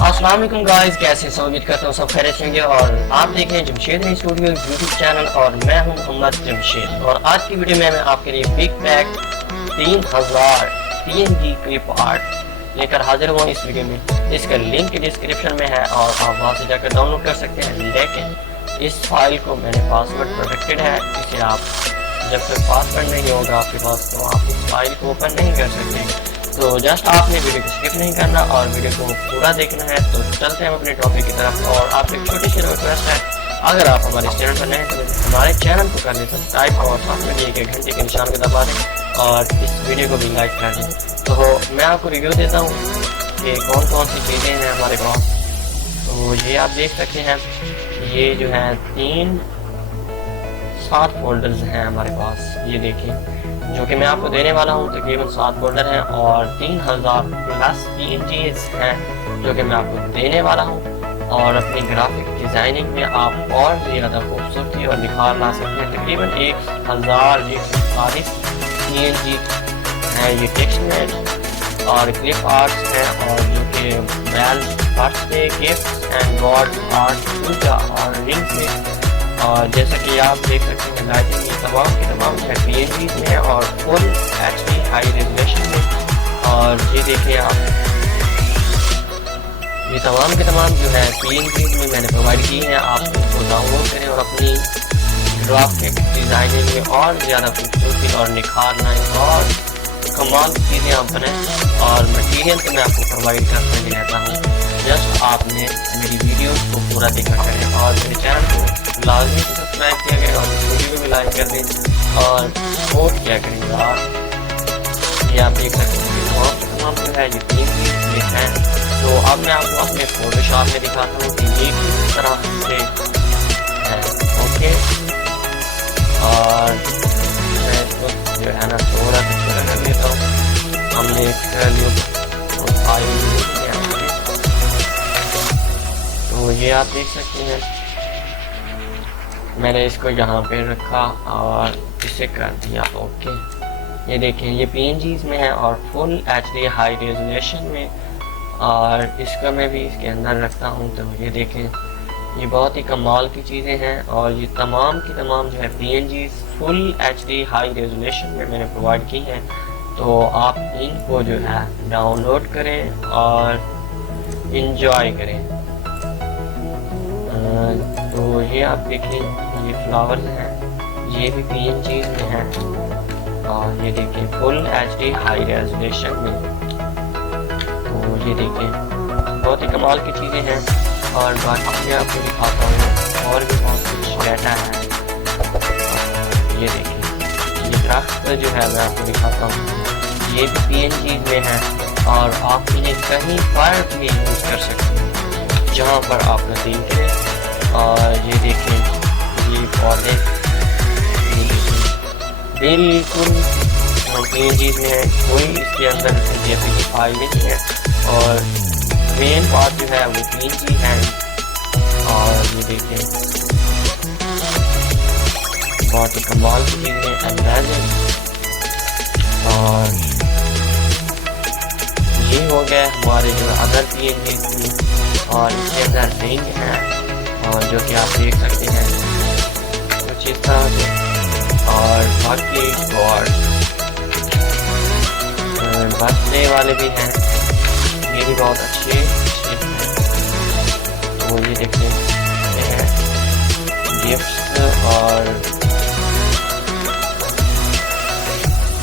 अस्सलाम वालेकुम गाइस, कैसे हैं सब? उम्मीद करता हूँ सब खैरियत से होंगे। और आप देख रहे हैं जमशेद स्टूडियो यूट्यूब चैनल और मैं हूं मोहम्मद जमशेद। और आज की वीडियो में मैं आपके लिए big pack 3000 PNG clip art लेकर हाजिर हुआ इस वीडियो में। इसका लिंक डिस्क्रिप्शन में है और आप वहां से जाकर डाउनलोड कर सकते हैं। लेकिन इस फाइल को मैंने पासवर्ड प्रोटेक्टेड है, इसे आप जब तक पासवर्ड नहीं होगा आपके पास तो आप इस फाइल को ओपन नहीं कर सकते। तो जस्ट आपने वीडियो को स्किप नहीं करना और वीडियो को पूरा देखना है। तो चलते हैं अपने टॉपिक की तरफ। और आपसे एक छोटी सी रिक्वेस्ट है, अगर आप हमारे इस चैनल पर नए हैं तो हमारे चैनल को कर लें सब्सक्राइब और साथ में दिए गए घंटे के निशान को दबा दें और इस वीडियो को भी लाइक कर दें। तो मैं आपको रिव्यू देता हूँ कि कौन कौन सी चीज़ें हैं हमारे पास। तो ये आप देख सकते हैं, ये जो है 7 फोल्डर्स हैं हमारे पास। ये देखिए जो कि मैं आपको देने वाला हूँ, तकरीबन 7 फोल्डर हैं और 3000 प्लस PNGs हैं जो कि मैं आपको देने वाला हूँ। और अपनी ग्राफिक डिज़ाइनिंग में आप और ज़्यादा खूबसूरती और निखार ला सकते हैं। तकरीबन 1140 PNG हैं, ये टेक्स्ट में और क्लिप आर्ट्स हैं और जो कि बैल birthday gift and god art puja और रिंग में। और जैसा कि आप देख सकते हैं लाइटिंग ये तमाम के तमाम PNGs में और फुल HD हाई रेजोल्यूशन में। और ये देखिए आप, ये तमाम के तमाम जो है PNGs में मैंने प्रोवाइड की हैं। आप इसको डाउनलोड करें और अपनी ग्राफिक डिज़ाइनिंग में और ज़्यादा खूबसूरती और निखार लाएँ और कमाल की चीज़ें आप बनाएँ। और मटेरियल तो मैं आपको प्रोवाइड करते रहता हूँ, जस्ट आपने मेरी वीडियो को पूरा देखा करें और मेरे चैनल को लाजमी से सब्सक्राइब किया गया और इस वीडियो को भी लाइक कर दें और सपोर्ट किया करें यार। ये आप देख सकते हैं तमाम जो है ये 3 चीज़ ये हैं। तो अब मैं आपको अपने फोटोशॉप में दिखाता हूँ कि ये किस तरह से है। ओके, और मैं इसको जो है ना थोड़ा सा छोटा कर देता हूँ। हमने तो ये आप देख सकते हैं, मैंने इसको यहाँ पे रखा और इसे कर दिया ओके। ये देखें ये PNGs में है और फुल HD हाई रेजोल्यूशन में। और इसका मैं भी इसके अंदर रखता हूँ। तो ये देखें ये बहुत ही कमाल की चीज़ें हैं और ये तमाम की तमाम जो है PNGs full HD high resolution में मैंने प्रोवाइड की हैं। तो आप इनको जो है डाउनलोड करें और इंजॉय करें। तो ये आप देखें ये फ्लावर्स हैं, ये भी PNGs में हैं और ये देखें फुल HD हाई रेजोल्यूशन में। तो ये देखें बहुत ही कमाल की चीज़ें हैं। और बाकी मैं आपको दिखाता हूँ और भी बहुत कुछ डाटा है। ये देखें ये दरख्त जो है मैं आपको दिखाता हूँ, ये भी PNGs में है और आप इन्हें कहीं पर भी यूज़ कर सकते हैं जहाँ पर आप नज़दीक करें। और ये देखें ये पौधे बिल्कुल PNGs में है, कोई इसके अंदर जैसे की फाइल नहीं है। और मेन पार्ट जो है वो PNG है। और ये देखें बहुत ही कमाल की चीज़ें अमेजिंग। और ये हो गया हमारे जो अदर PNGs की। और इसके अंदर रिंग है और जो कि आप देख सकते हैं कुछ इस तरह से। और बाकी गॉड बर्थडे वाले भी हैं, ये भी बहुत अच्छे हैं। तो ये देखते हैं गिफ्ट्स और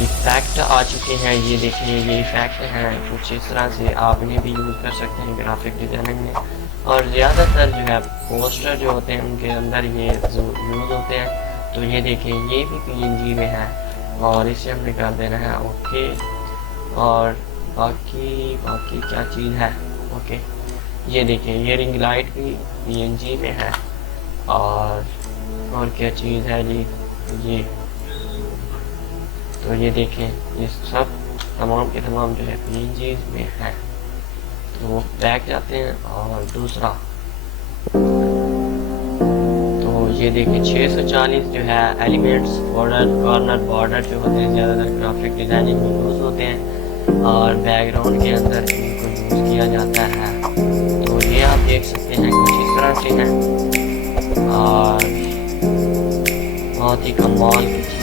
इफेक्ट आ चुके हैं। ये देखिए ये इफेक्ट हैं कुछ इस तरह से, आप इन्हें भी यूज़ कर सकते हैं ग्राफिक डिज़ाइनिंग में। और ज़्यादातर जो है पोस्टर जो होते हैं उनके अंदर ये यूज़ होते हैं। तो ये देखें ये भी PNG में है और इसे हमने कर देना है ओके। और बाकी क्या चीज़ है ओके, ये देखें ये रिंग लाइट भी PNG में है। और क्या चीज़ है जी ये, तो ये देखें ये सब तमाम के तमाम जो है PNGs में है। तो बैक जाते हैं और दूसरा, तो ये देखिए 640 जो है एलिमेंट्स बॉर्डर कॉर्नर बॉर्डर जो होते हैं ज़्यादातर ग्राफिक डिज़ाइनिंग में यूज़ होते हैं। और बैकग्राउंड के अंदर इनको यूज़ किया जाता है। तो ये आप देख सकते हैं कुछ इस तरह से है और बहुत ही कमाल की